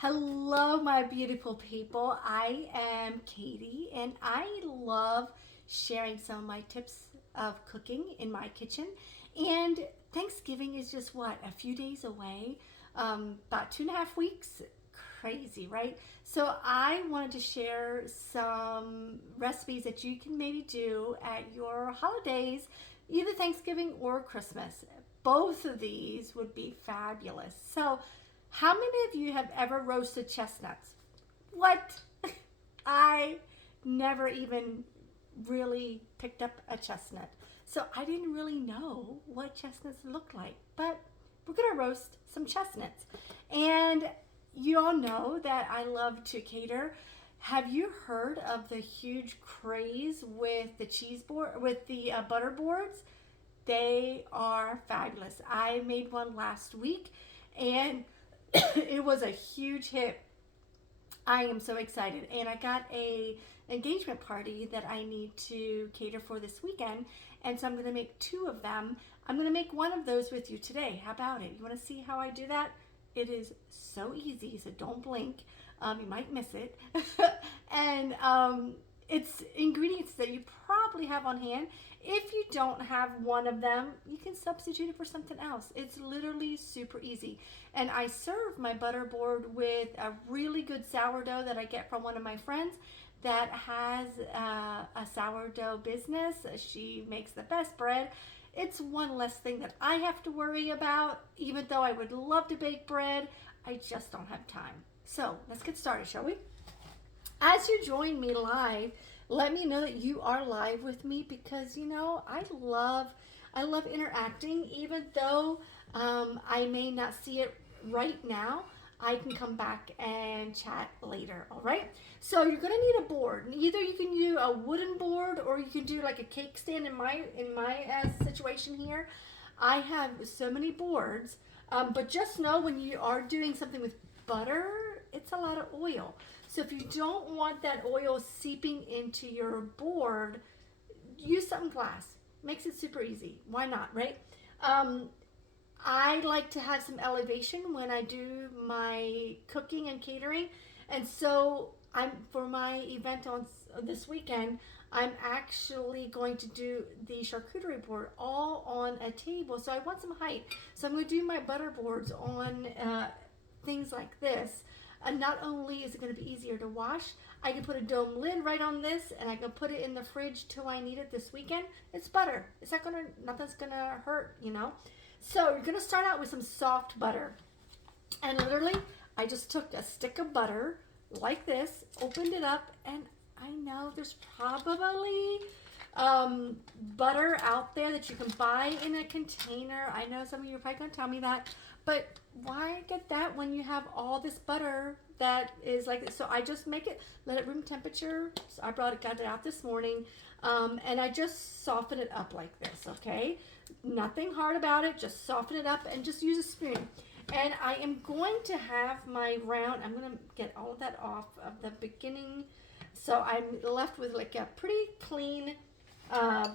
Hello, my beautiful people. I am Katie, and I love sharing some of my tips of cooking in my kitchen. And Thanksgiving is just what, a few days away? About 2.5 weeks. Crazy, right? So, I wanted to share some recipes that you can maybe do at your holidays, either Thanksgiving or Christmas. Both of these would be fabulous. So, how many of you have ever roasted chestnuts? What? I never even really picked up a chestnut. So I didn't really know what chestnuts look like. But we're going to roast some chestnuts. And you all know that I love to cater. Have you heard of the huge craze with the cheese board, with the butter boards? They are fabulous. I made one last week and it was a huge hit. I am so excited, and I got a engagement party that I need to cater for this weekend, and so I'm going to make two of them. I'm going to make one of those with you today. How about it? You want to see how I do that? It is so easy, so don't blink. You might miss it. And it's ingredients that you probably have on hand. If you don't have one of them, you can substitute it for something else. It's literally super easy. And I serve my butter board with a really good sourdough that I get from one of my friends that has a sourdough business. She makes the best bread. It's one less thing that I have to worry about, even though I would love to bake bread. I just don't have time. So let's get started, shall we? As you join me live, let me know that you are live with me because I love interacting, even though I may not see it right now. I can come back and chat later. All right. So you're gonna need a board. Either you can do a wooden board or you can do like a cake stand. In my situation here, I have so many boards. But just know when you are doing something with butter, it's a lot of oil. So if you don't want that oil seeping into your board, use something glass. Makes it super easy. Why not, right? Um, I like to have some elevation when I do my cooking and catering, and so I'm for my event on this weekend. I'm actually going to do the charcuterie board all on a table, so I want some height. So I'm going to do my butter boards on things like this. And not only is it going to be easier to wash, I can put a dome lid right on this, and I can put it in the fridge till I need it this weekend. It's butter. It's not gonna, nothing's gonna hurt. So you're gonna start out with some soft butter, and literally, I just took a stick of butter like this, opened it up, and I know there's probably butter out there that you can buy in a container. I know some of you are probably gonna tell me that, but why get that when you have all this butter that is like this? So I just make it, let it room temperature. So I got it out this morning, and I just soften it up like this, okay? Nothing hard about it, just soften it up and just use a spoon. And I am going to have my round, I'm gonna get all of that off of the beginning. So I'm left with like a pretty clean uh,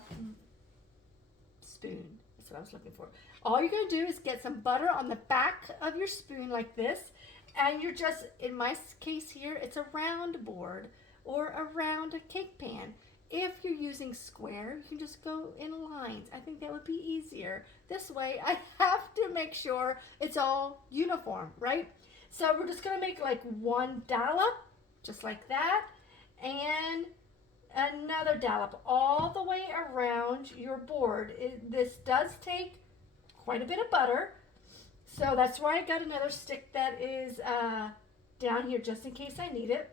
spoon. That's what I was looking for. All you're going to do is get some butter on the back of your spoon like this. And you're just, in my case here, it's a round board or a round cake pan. If you're using square, you can just go in lines. I think that would be easier. This way, I have to make sure it's all uniform, right? So we're just going to make like one dollop, just like that. And another dollop all the way around your board. This does take quite a bit of butter, so that's why I got another stick that is down here just in case I need it.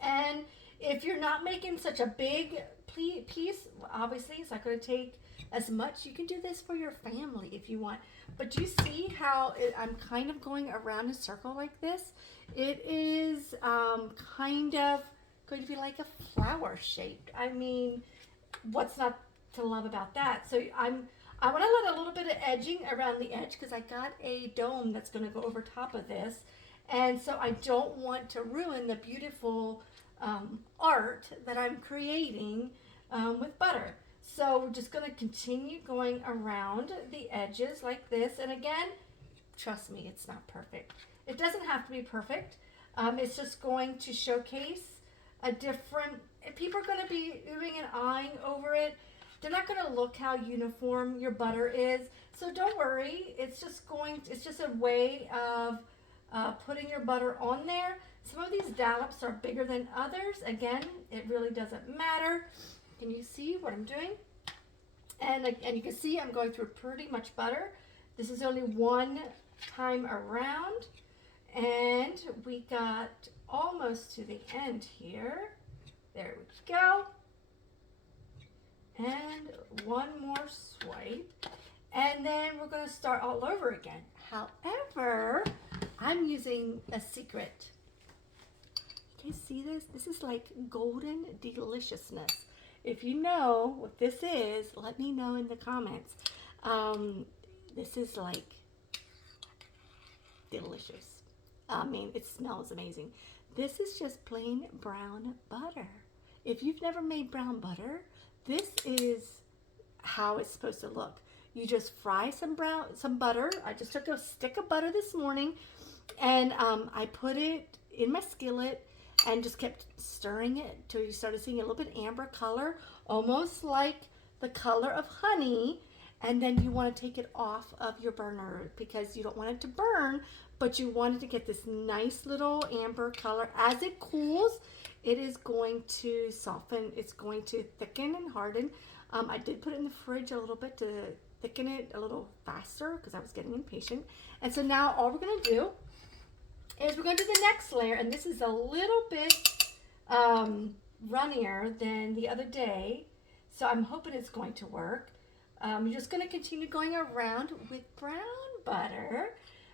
And if you're not making such a big piece, obviously it's not going to take as much. You can do this for your family if you want. But you see how I'm kind of going around a circle like this? It is kind of going to be like a flower shaped. I mean, what's not to love about that? So I want to let a little bit of edging around the edge because I got a dome that's going to go over top of this. And so I don't want to ruin the beautiful art that I'm creating with butter. So we're just going to continue going around the edges like this. And again, trust me, it's not perfect. It doesn't have to be perfect. It's just going to showcase a different, if people are going to be oohing and eyeing over it, they're not going to look how uniform your butter is. So don't worry. It's just a way of putting your butter on there. Some of these dollops are bigger than others. Again, it really doesn't matter. Can you see what I'm doing? And you can see I'm going through pretty much butter. This is only one time around. And we got almost to the end here. There we go. And one more swipe. And then we're going to start all over again. However, I'm using a secret. You guys see this? This is like golden deliciousness. If you know what this is, let me know in the comments. This is like delicious. I mean, it smells amazing. This is just plain brown butter. If you've never made brown butter, this is how it's supposed to look. You just fry some butter. I just took a stick of butter this morning, and I put it in my skillet and just kept stirring it till you started seeing a little bit amber color, almost like the color of honey. And then you want to take it off of your burner because you don't want it to burn, but you want it to get this nice little amber color. As it cools, it is going to soften. It's going to thicken and harden. I did put it in the fridge a little bit to thicken it a little faster because I was getting impatient. And so now all we're going to do is we're going to do the next layer. And this is a little bit runnier than the other day. So I'm hoping it's going to work. You're just going to continue going around with brown butter.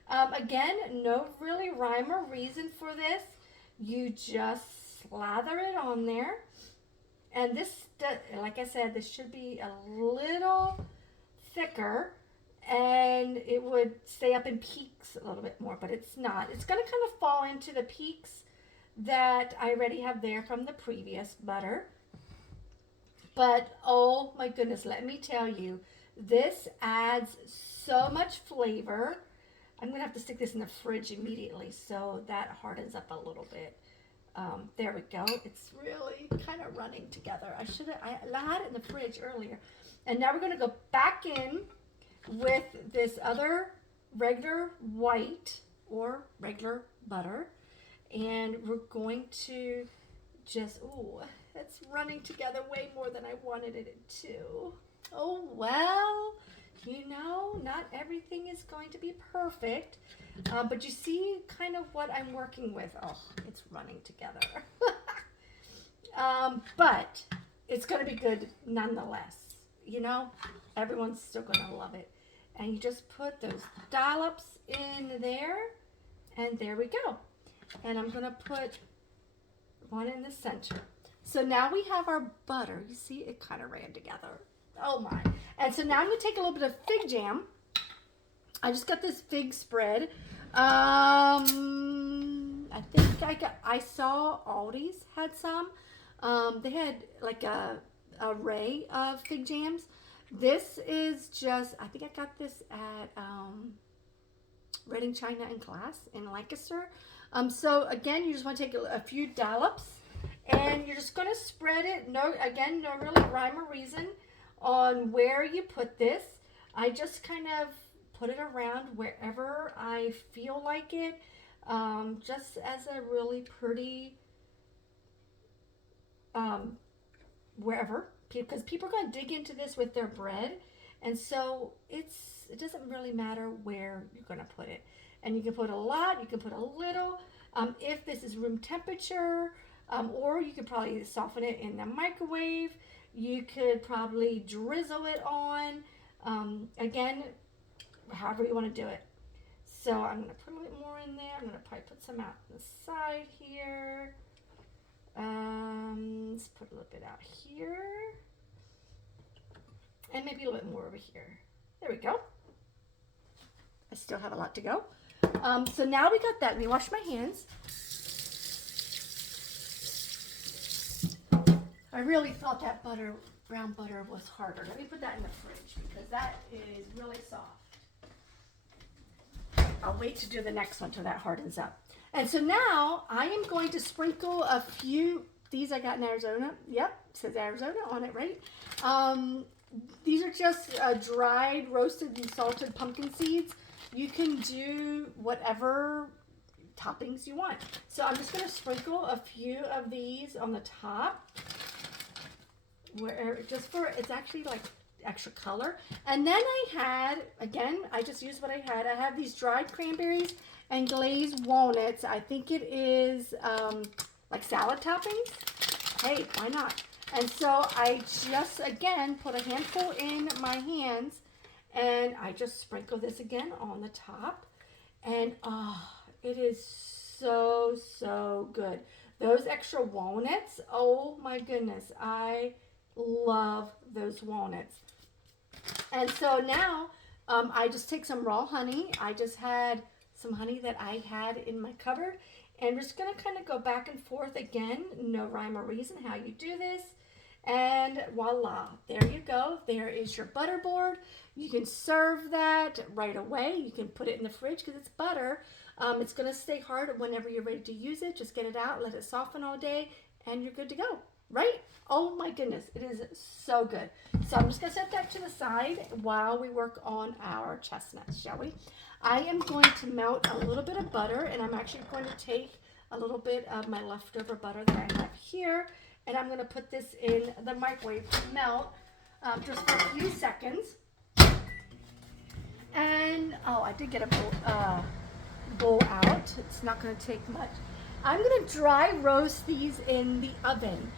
Again, no really rhyme or reason for this. You just slather it on there. And this, like I said, this should be a little thicker. And it would stay up in peaks a little bit more, but it's not. It's going to kind of fall into the peaks that I already have there from the previous butter. But oh my goodness, let me tell you, this adds so much flavor. I'm going to have to stick this in the fridge immediately so that hardens up a little bit. There we go. It's really kind of running together. I had it in the fridge earlier. And now we're going to go back in with this other regular white or regular butter. And we're going to just, ooh, it's running together way more than I wanted it to. Oh, well, you know, not everything is going to be perfect. But you see kind of what I'm working with. Oh, it's running together. But it's going to be good nonetheless. You know, everyone's still going to love it. And you just put those dollops in there. And there we go. And I'm going to put one in the center. So now we have our butter. You see, it kind of ran together. Oh my. And so now I'm going to take a little bit of fig jam. I just got this fig spread. I think I saw Aldi's had some. They had like a array of fig jams. This is just, I think I got this at Reading China and Class in Lancaster. So again, you just want to take a few dollops and you're just going to spread it. No really rhyme or reason on where you put this. I just kind of put it around wherever I feel like it, just as a really pretty, wherever, because people are going to dig into this with their bread, and so it doesn't really matter where you're going to put it. And you can put a lot, you can put a little, if this is room temperature, or you could probably soften it in the microwave. You could probably drizzle it on, again, however you want to do it. So I'm going to put a little bit more in there. I'm going to probably put some out the side here. Let's put a little bit out here. And maybe a little bit more over here. There we go. I still have a lot to go. So now we got that. Let me wash my hands. I really thought that brown butter was harder. Let me put that in the fridge because that is really soft. Oh, I'll wait to do the next one till that hardens up. And so now I am going to sprinkle a few, these I got in Arizona. Yep, it says Arizona on it, right? These are just dried, roasted, and salted pumpkin seeds. You can do whatever toppings you want. So I'm just going to sprinkle a few of these on the top, where just for, it's actually like extra color. And then I had, again, I just used what I had. I have these dried cranberries and glazed walnuts. I think it is like salad toppings. Hey, why not? And so I just, again, put a handful in my hands, and I just sprinkle this again on the top. And oh, it is so, so good. Those extra walnuts, oh my goodness, I love those walnuts. And so now I just take some raw honey. I just had some honey that I had in my cupboard. And we're just going to kind of go back and forth again. No rhyme or reason how you do this. And voila, there you go. There is your butter board. You can serve that right away. You can put it in the fridge because it's butter. It's going to stay hard whenever you're ready to use it. Just get it out, let it soften all day, and you're good to go, right? Oh my goodness, it is so good. So I'm just going to set that to the side while we work on our chestnuts, shall we? I am going to melt a little bit of butter, and I'm actually going to take a little bit of my leftover butter that I have here, and I'm going to put this in the microwave to melt just for a few seconds. And, oh, I did get a bowl out. It's not going to take much. I'm going to dry roast these in the oven.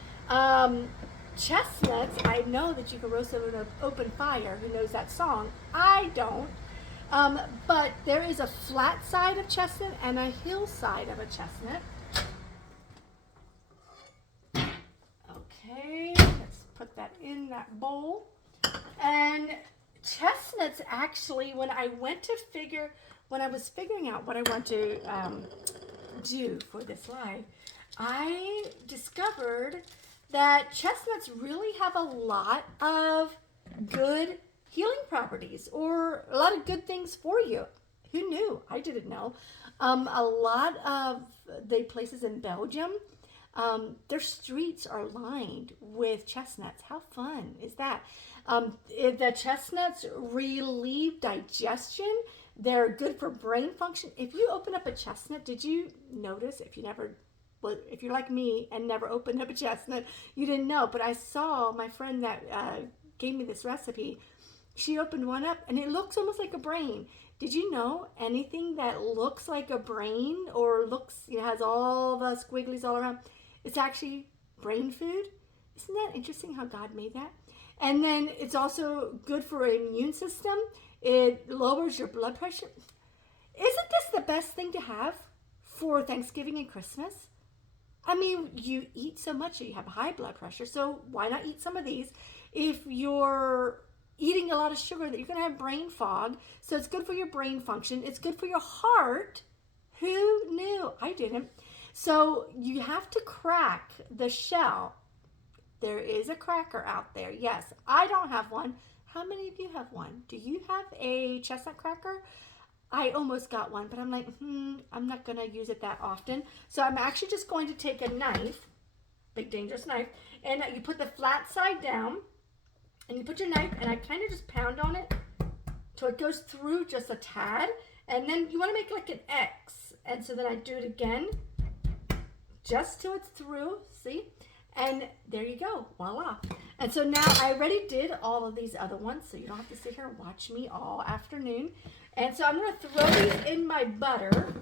Chestnuts, I know that you can roast them in an open fire. Who knows that song? I don't. But there is a flat side of chestnut and a hillside of a chestnut. Okay, let's put that in that bowl. And chestnuts, actually, when I was figuring out what I want to do for this live, I discovered that chestnuts really have a lot of good healing properties, or a lot of good things for you. Who knew? I didn't know. A lot of the places in Belgium, their streets are lined with chestnuts. How fun is that? The chestnuts relieve digestion. They're good for brain function. If you open up a chestnut, did you notice, if you're like me and never opened up a chestnut, you didn't know, but I saw my friend that gave me this recipe. She opened one up and it looks almost like a brain. Did you know anything that looks like a brain or looks, has all the squigglies all around, it's actually brain food? Isn't that interesting how God made that? And then it's also good for your immune system. It lowers your blood pressure. Isn't this the best thing to have for Thanksgiving and Christmas? I mean, you eat so much that you have high blood pressure, so why not eat some of these? If you're eating a lot of sugar, that you're going to have brain fog, so it's good for your brain function. It's good for your heart. Who knew? I didn't. So you have to crack the shell. There is a cracker out there. Yes, I don't have one. How many of you have one? Do you have a chestnut cracker? I almost got one, but I'm like, I'm not going to use it that often. So I'm actually just going to take a knife, big dangerous knife, and you put the flat side down, and you put your knife, and I kind of just pound on it till it goes through just a tad, and then you want to make like an X, and so then I do it again, just till it's through, see? And there you go, voila. And so now I already did all of these other ones, so you don't have to sit here and watch me all afternoon. And so I'm going to throw these in my butter,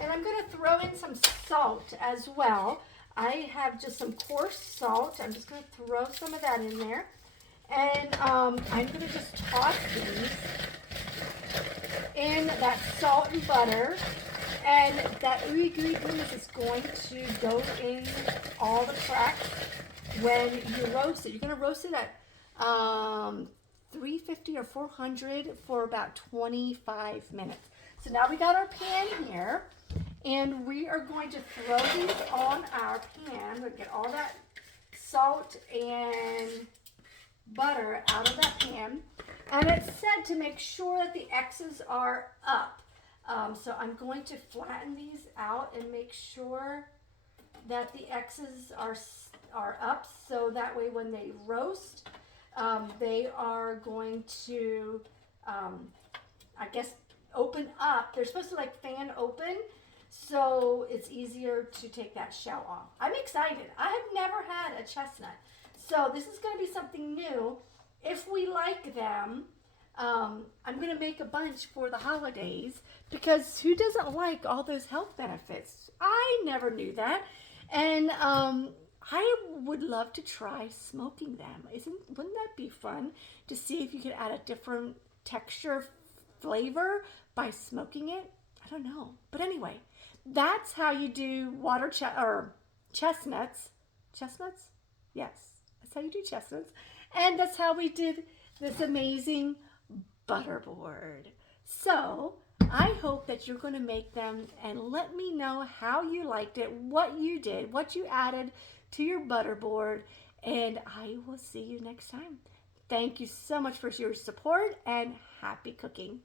and I'm going to throw in some salt as well. I have just some coarse salt. I'm just going to throw some of that in there. And I'm going to just toss these in that salt and butter. And that ooey gooey goodness is going to go in all the cracks when you roast it. You're going to roast it at 350 or 400 for about 25 minutes. So now we got our pan here, and we are going to throw these on our pan. We'll get all that salt and butter out of that pan. And it's said to make sure that the X's are up. So I'm going to flatten these out and make sure that the X's are up, so that way when they roast, they are going to, I guess, open up. They're supposed to like fan open, so it's easier to take that shell off. I'm excited. I have never had a chestnut, so this is going to be something new. If we like them, I'm going to make a bunch for the holidays, because who doesn't like all those health benefits? I never knew that. And I would love to try smoking them. Wouldn't that be fun to see if you could add a different texture, flavor by smoking it? I don't know. But anyway, that's how you do chestnuts. Chestnuts? Yes, that's how you do chestnuts. And that's how we did this amazing butterboard. So I hope that you're going to make them and let me know how you liked it, what you did, what you added to your butterboard, and I will see you next time. Thank you so much for your support, and happy cooking.